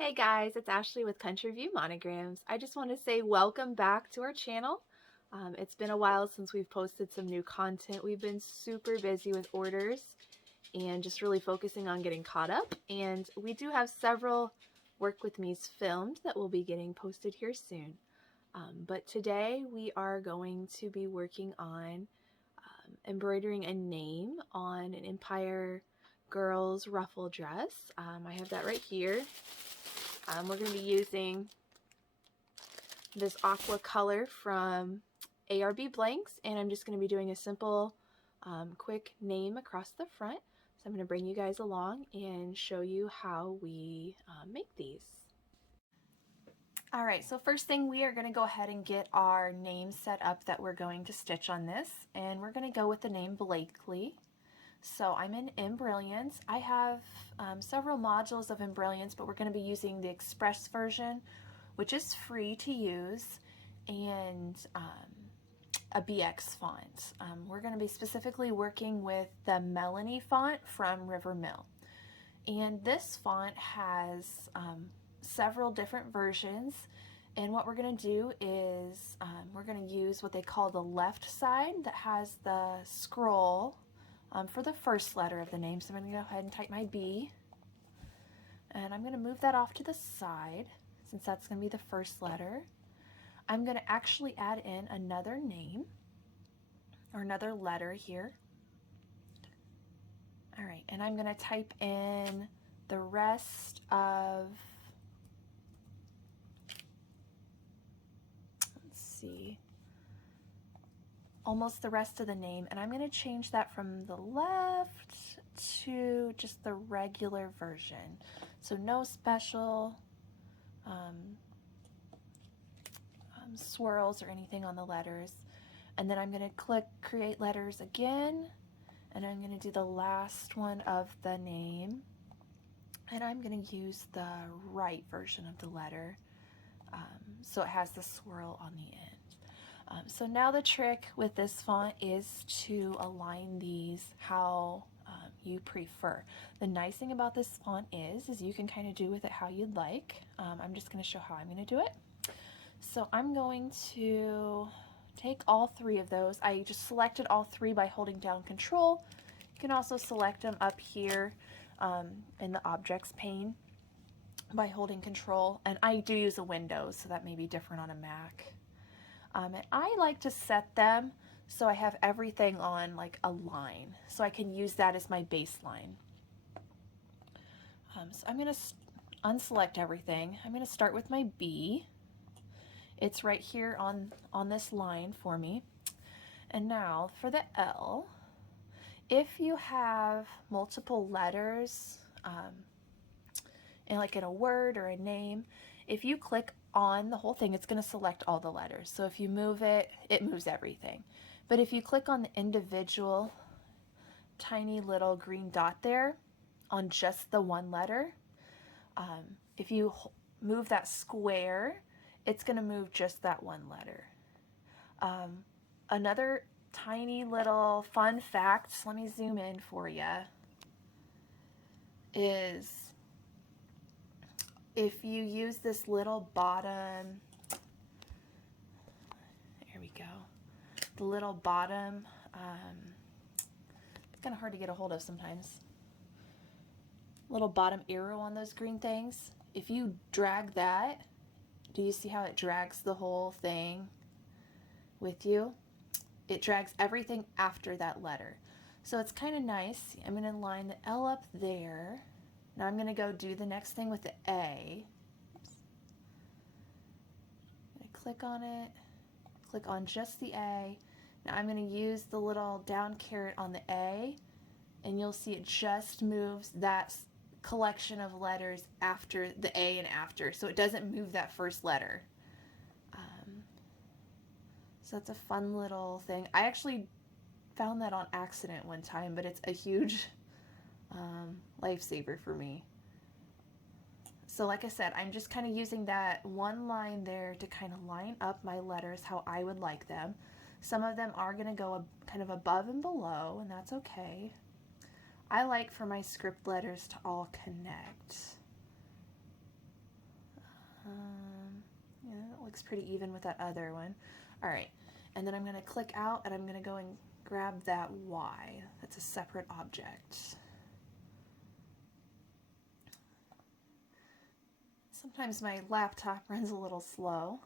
Hey guys, it's Ashley with Country View Monograms. I just want to say welcome back to our channel. It's been a while since we've posted some new content. We've been super busy with orders and just really focusing on getting caught up. And we do have several Work With Me's filmed that will be getting posted here soon. But today we are going to be working on embroidering a name on an Empire Girls ruffle dress. I have that right here. We're going to be using this aqua color from ARB Blanks, and I'm just going to be doing a simple quick name across the front. So I'm going to bring you guys along and show you how we make these. Alright, so first thing, we are going to go ahead and get our name set up that we're going to stitch on this, and we're going to go with the name Blakely. So I'm in Embrilliance. I have several modules of Embrilliance, but we're going to be using the Express version, which is free to use, and a BX font. We're going to be specifically working with the Melanie font from RiverMill. And this font has several different versions, and what we're going to do is we're going to use what they call the left side that has the scroll for the first letter of the name. So I'm going to go ahead and type my B, and I'm going to move that off to the side since that's going to be the first letter. I'm going to actually add in another name or another letter here. All right, and I'm going to type in the rest of, let's see, almost the rest of the name, and I'm going to change that from the left to just the regular version. So no special swirls or anything on the letters. And then I'm going to click Create Letters again, and I'm going to do the last one of the name, and I'm going to use the right version of the letter so it has the swirl on the end. So now the trick with this font is to align these how you prefer. The nice thing about this font is you can kind of do with it how you'd like. I'm just going to show how I'm going to do it. So I'm going to take all three of those. I just selected all three by holding down Control. You can also select them up here in the Objects pane by holding Control. And I do use a Windows, so that may be different on a Mac. And I like to set them so I have everything on like a line, so I can use that as my baseline. So I'm going to unselect everything. I'm going to start with my B. It's right here on this line for me. And now for the L, if you have multiple letters in a word or a name, if you click on the whole thing, it's going to select all the letters. So if you move it, it moves everything. But if you click on the individual tiny little green dot there on just the one letter, if you move that square, it's going to move just that one letter. Another tiny little fun fact, let me zoom in for you, is if you use this little bottom, there we go, the little bottom, it's kind of hard to get a hold of sometimes, little bottom arrow on those green things, if you drag that, do you see how it drags the whole thing with you? It drags everything after that letter. So it's kind of nice. I'm going to line the L up there. Now I'm going to go do the next thing with the A. I'm going to click on it, click on just the A. Now I'm going to use the little down caret on the A, and you'll see it just moves that collection of letters after the A and after, so it doesn't move that first letter. So that's a fun little thing. I actually found that on accident one time, but it's a huge lifesaver for me. So like I said, I'm just kind of using that one line there to kind of line up my letters how I would like them. Some of them are going to go kind of above and below, and that's okay. I like for my script letters to all connect. Yeah, it looks pretty even with that other one. All right, and then I'm going to click out and I'm going to go and grab that Y. That's a separate object. Sometimes my laptop runs a little slow.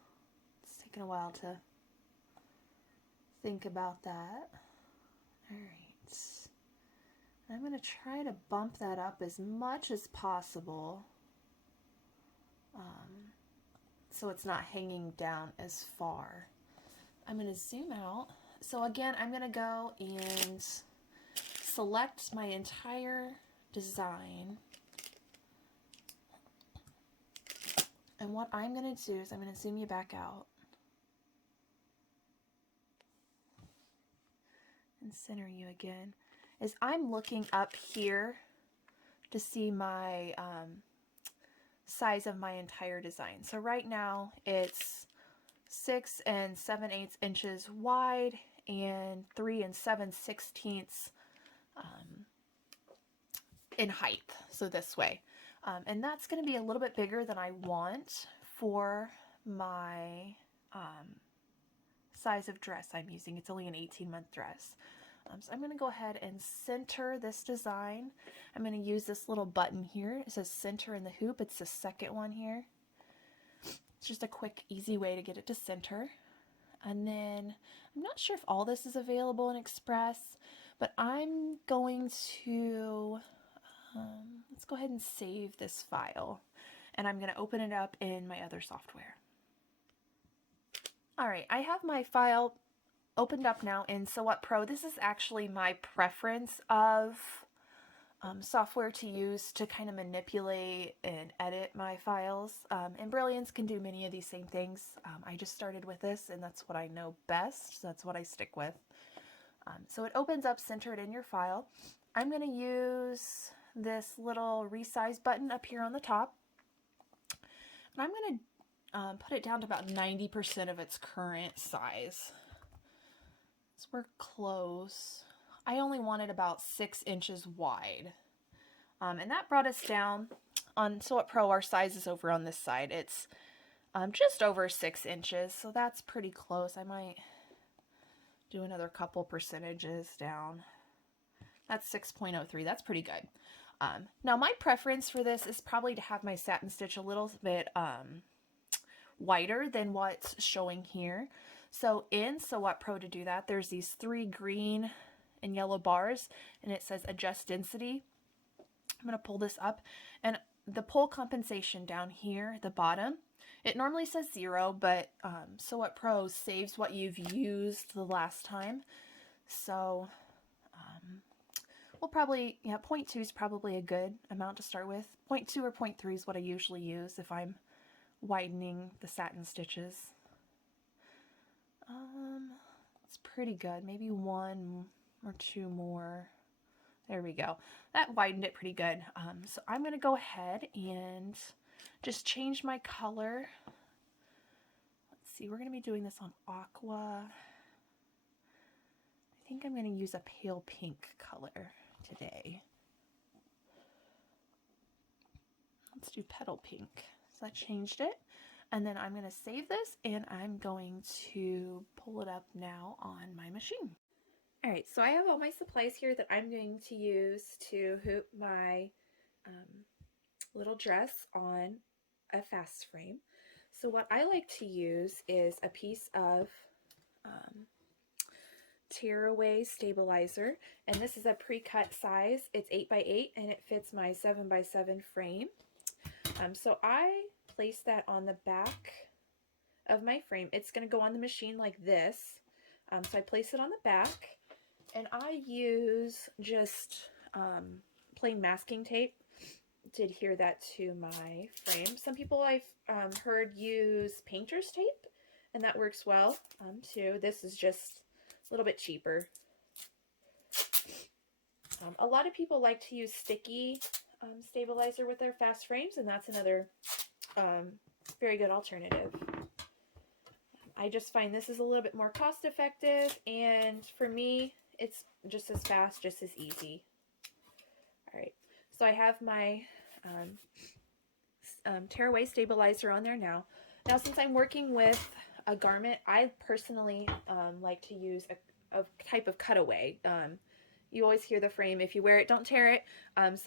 It's taking a while to think about that. All right. I'm going to try to bump that up as much as possible so it's not hanging down as far. I'm going to zoom out. So again, I'm going to go and select my entire design. And what I'm going to do is I'm going to zoom you back out and center you again. Is I'm looking up here to see my size of my entire design. So right now it's 6 7/8 inches wide and 3 7/16 in height. So this way. And that's going to be a little bit bigger than I want for my size of dress I'm using. It's only an 18-month dress. So I'm going to go ahead and center this design. I'm going to use this little button here. It says center in the hoop. It's the second one here. It's just a quick, easy way to get it to center. And then I'm not sure if all this is available in Express, but I'm going to, let's go ahead and save this file. And I'm going to open it up in my other software. All right, I have my file opened up now in Sewot Pro. This is actually my preference of software to use to kind of manipulate and edit my files. Embrilliance can do many of these same things. I just started with this and that's what I know best, so that's what I stick with. So it opens up centered in your file. I'm going to use this little resize button up here on the top. And I'm going to put it down to about 90% of its current size. So we're close. I only wanted about 6 inches wide. And that brought us down. On Sewot Pro, our size is over on this side. It's just over 6 inches, so that's pretty close. I might do another couple percentages down. That's 6.03. That's pretty good. Now my preference for this is probably to have my satin stitch a little bit wider than what's showing here. So in Sewot Pro, to do that, there's these 3 green and yellow bars, and it says adjust density. I'm going to pull this up, and the pull compensation down here at the bottom, it normally says 0, but Sewot Pro saves what you've used the last time. So we'll probably, 0.2 is probably a good amount to start with. 0.2 or 0.3 is what I usually use if I'm widening the satin stitches. It's pretty good. Maybe 1 or 2 more. There we go. That widened it pretty good. So I'm going to go ahead and just change my color. Let's see, we're going to be doing this on aqua. I think I'm going to use a pale pink color today. Let's do petal pink. So I changed it. And then I'm going to save this and I'm going to pull it up now on my machine. All right, so I have all my supplies here that I'm going to use to hoop my little dress on a fast frame. So what I like to use is a piece of tearaway stabilizer, and this is a pre-cut size. It's 8x8 and it fits my 7x7 frame. So I place that on the back of my frame. It's going to go on the machine like this. So I place it on the back. And I use just plain masking tape to adhere that to my frame. Some people I've heard use painter's tape, and that works well too. This is just a little bit cheaper. A lot of people like to use sticky stabilizer with their fast frames, and that's another very good alternative. I just find this is a little bit more cost effective, and for me, it's just as fast, just as easy. All right, so I have my tearaway stabilizer on there now. Now, since I'm working with a garment, I personally like to use a type of cutaway. You always hear the frame, if you wear it, don't tear it. And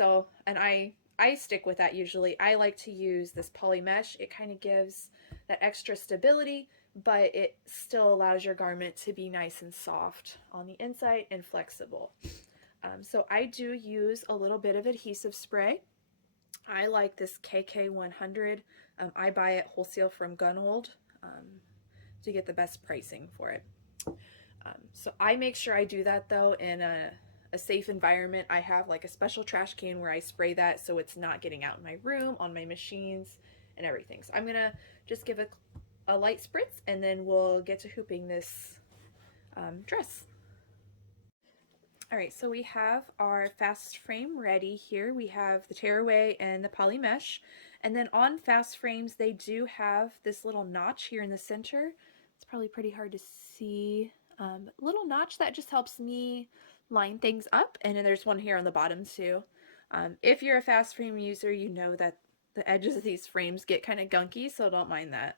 I stick with that usually. I like to use this poly mesh. It kind of gives that extra stability, but it still allows your garment to be nice and soft on the inside and flexible. So I do use a little bit of adhesive spray. I like this KK100. I buy it wholesale from Gunold to get the best pricing for it. So I make sure I do that though in a safe environment. I have like a special trash can where I spray that so it's not getting out in my room, on my machines, and everything. So I'm gonna just give a light spritz and then we'll get to hooping this dress. All right, so we have our fast frame ready here. We have the tearaway and the poly mesh. And then on fast frames, they do have this little notch here in the center. It's probably pretty hard to see. Little notch that just helps me line things up. And then there's one here on the bottom too. If you're a fast frame user, you know that the edges of these frames get kind of gunky, so don't mind that.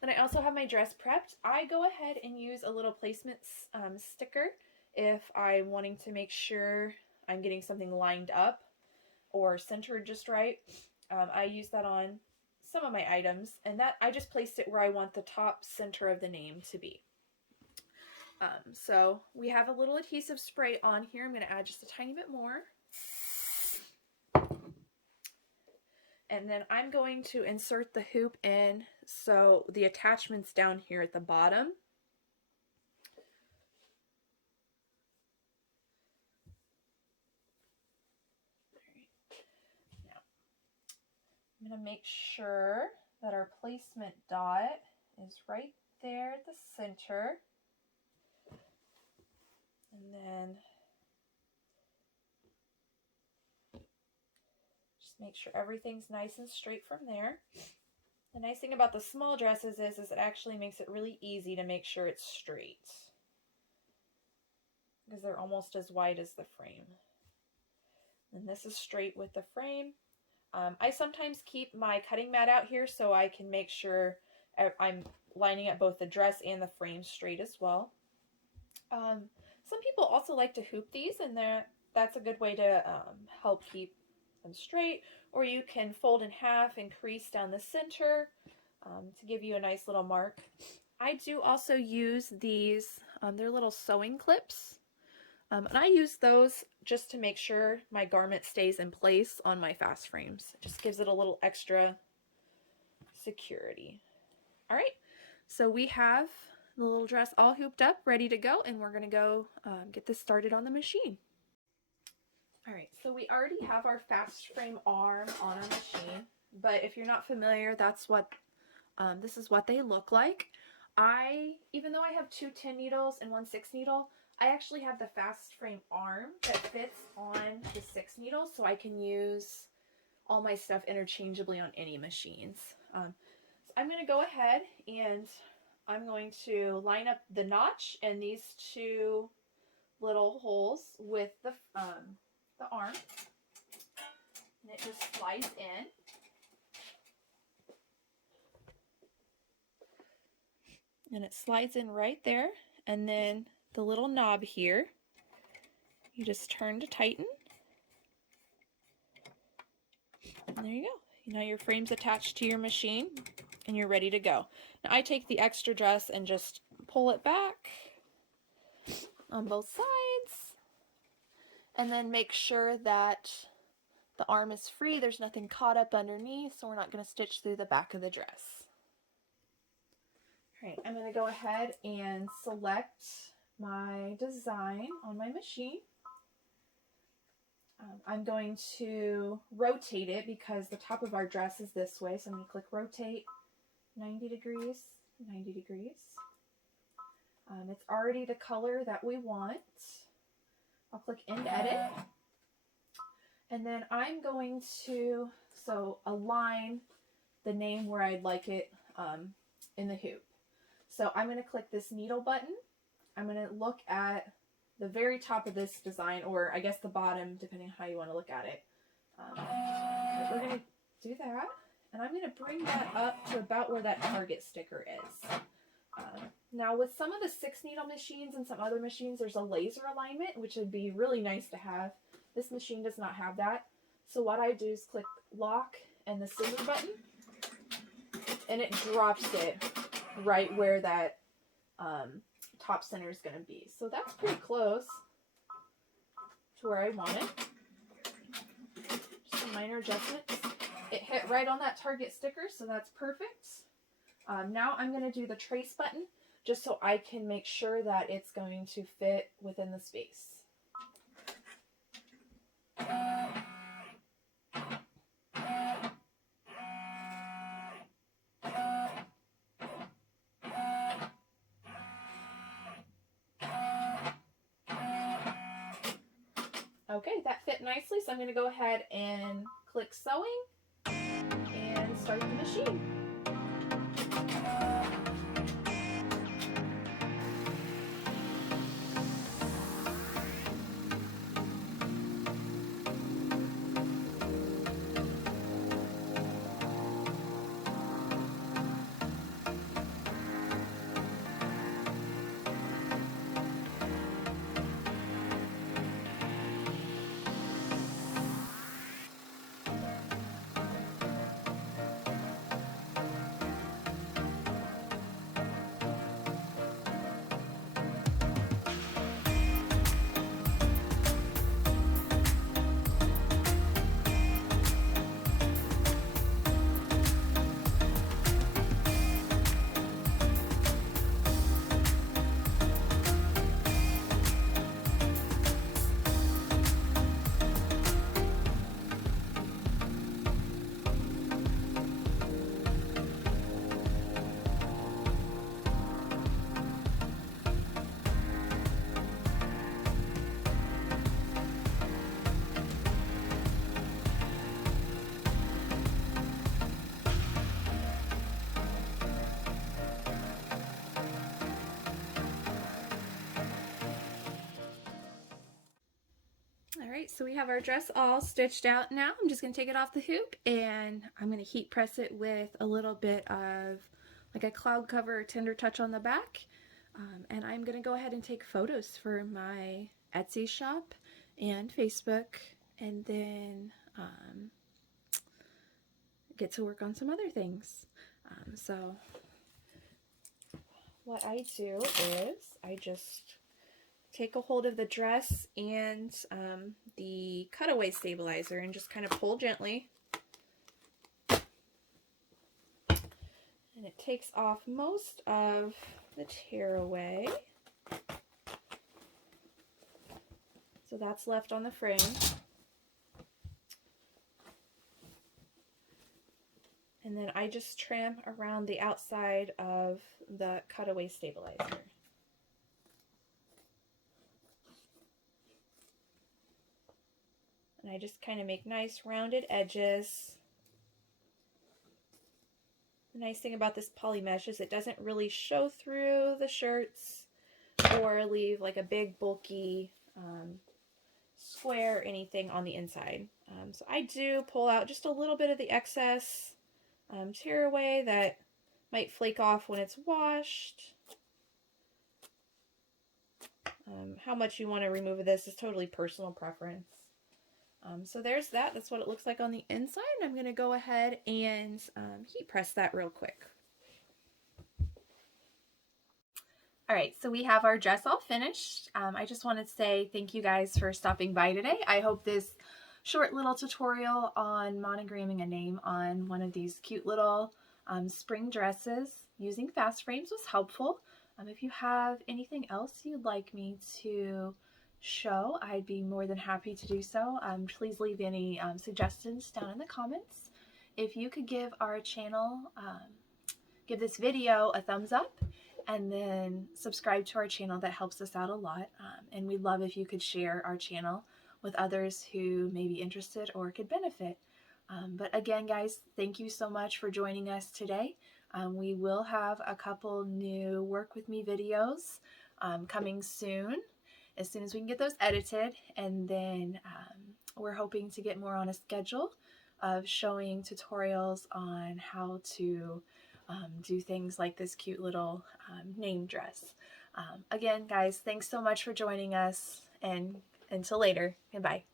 Then I also have my dress prepped. I go ahead and use a little placement sticker if I'm wanting to make sure I'm getting something lined up or centered just right. I use that on some of my items, and that I just placed it where I want the top center of the name to be. So we have a little adhesive spray on here. I'm going to add just a tiny bit more. And then I'm going to insert the hoop in so the attachment's down here at the bottom. I'm going to make sure that our placement dot is right there at the center. And then just make sure everything's nice and straight from there. The nice thing about the small dresses is it actually makes it really easy to make sure it's straight, because they're almost as wide as the frame. And this is straight with the frame. I sometimes keep my cutting mat out here so I can make sure I'm lining up both the dress and the frame straight as well. Some people also like to hoop these, and that's a good way to help keep them straight. Or you can fold in half and crease down the center to give you a nice little mark. I do also use these, they're little sewing clips. And I use those just to make sure my garment stays in place on my fast frames. It just gives it a little extra security. All right, so we have the little dress all hooped up, ready to go, and we're gonna go get this started on the machine. All right, so we already have our fast frame arm on our machine, but if you're not familiar, that's what this is what they look like. Even though I have 2 10 needles and 1 6 needle, I actually have the fast frame arm that fits on the 6 needles, so I can use all my stuff interchangeably on any machines. So I'm going to go ahead and I'm going to line up the notch and these 2 little holes with the arm, and it just slides in. And it slides in right there, and then the little knob here, you just turn to tighten, and there you go. Now your frame's attached to your machine and you're ready to go. Now I take the extra dress and just pull it back on both sides, and then make sure that the arm is free, there's nothing caught up underneath, so we're not going to stitch through the back of the dress. All right, I'm going to go ahead and select my design on my machine. I'm going to rotate it because the top of our dress is this way, so I'm going to click rotate 90 degrees, 90 degrees. It's already the color that we want. I'll click end edit, and then I'm going to align the name where I'd like it in the hoop. So I'm going to click this needle button. I'm going to look at the very top of this design, or I guess the bottom, depending on how you want to look at it. We're going to do that. And I'm going to bring that up to about where that target sticker is. Now with some of the 6-needle machines and some other machines, there's a laser alignment, which would be really nice to have. This machine does not have that. So what I do is click lock and the scissor button, and it drops it right where that top center is going to be. So that's pretty close to where I want it. Just some minor adjustments. It hit right on that target sticker, so that's perfect. Now I'm going to do the trace button just so I can make sure that it's going to fit within the space. Okay, that fit nicely, so I'm going to go ahead and click sewing and start the machine. Alright, so we have our dress all stitched out now. I'm just going to take it off the hoop and I'm going to heat press it with a little bit of like a cloud cover or tender touch on the back. And I'm going to go ahead and take photos for my Etsy shop and Facebook, and then get to work on some other things. So what I do is I just take a hold of the dress and the cutaway stabilizer and just kind of pull gently. And it takes off most of the tearaway. So that's left on the frame. And then I just trim around the outside of the cutaway stabilizer. And I just kind of make nice rounded edges. The nice thing about this poly mesh is it doesn't really show through the shirts or leave like a big bulky square or anything on the inside. So I do pull out just a little bit of the excess tearaway that might flake off when it's washed. How much you want to remove of this is totally personal preference. So there's that. That's what it looks like on the inside. I'm going to go ahead and heat press that real quick. Alright, so we have our dress all finished. I just want to say thank you guys for stopping by today. I hope this short little tutorial on monogramming a name on one of these cute little spring dresses using fast frames was helpful. If you have anything else you'd like me to show, I'd be more than happy to do so. Please leave any suggestions down in the comments. If you could give our channel, give this video a thumbs up and then subscribe to our channel, that helps us out a lot. And we'd love if you could share our channel with others who may be interested or could benefit. But again, guys, thank you so much for joining us today. We will have a couple new work with me videos coming soon as we can get those edited, and then we're hoping to get more on a schedule of showing tutorials on how to do things like this cute little name dress. Again, guys, thanks so much for joining us, and until later, goodbye.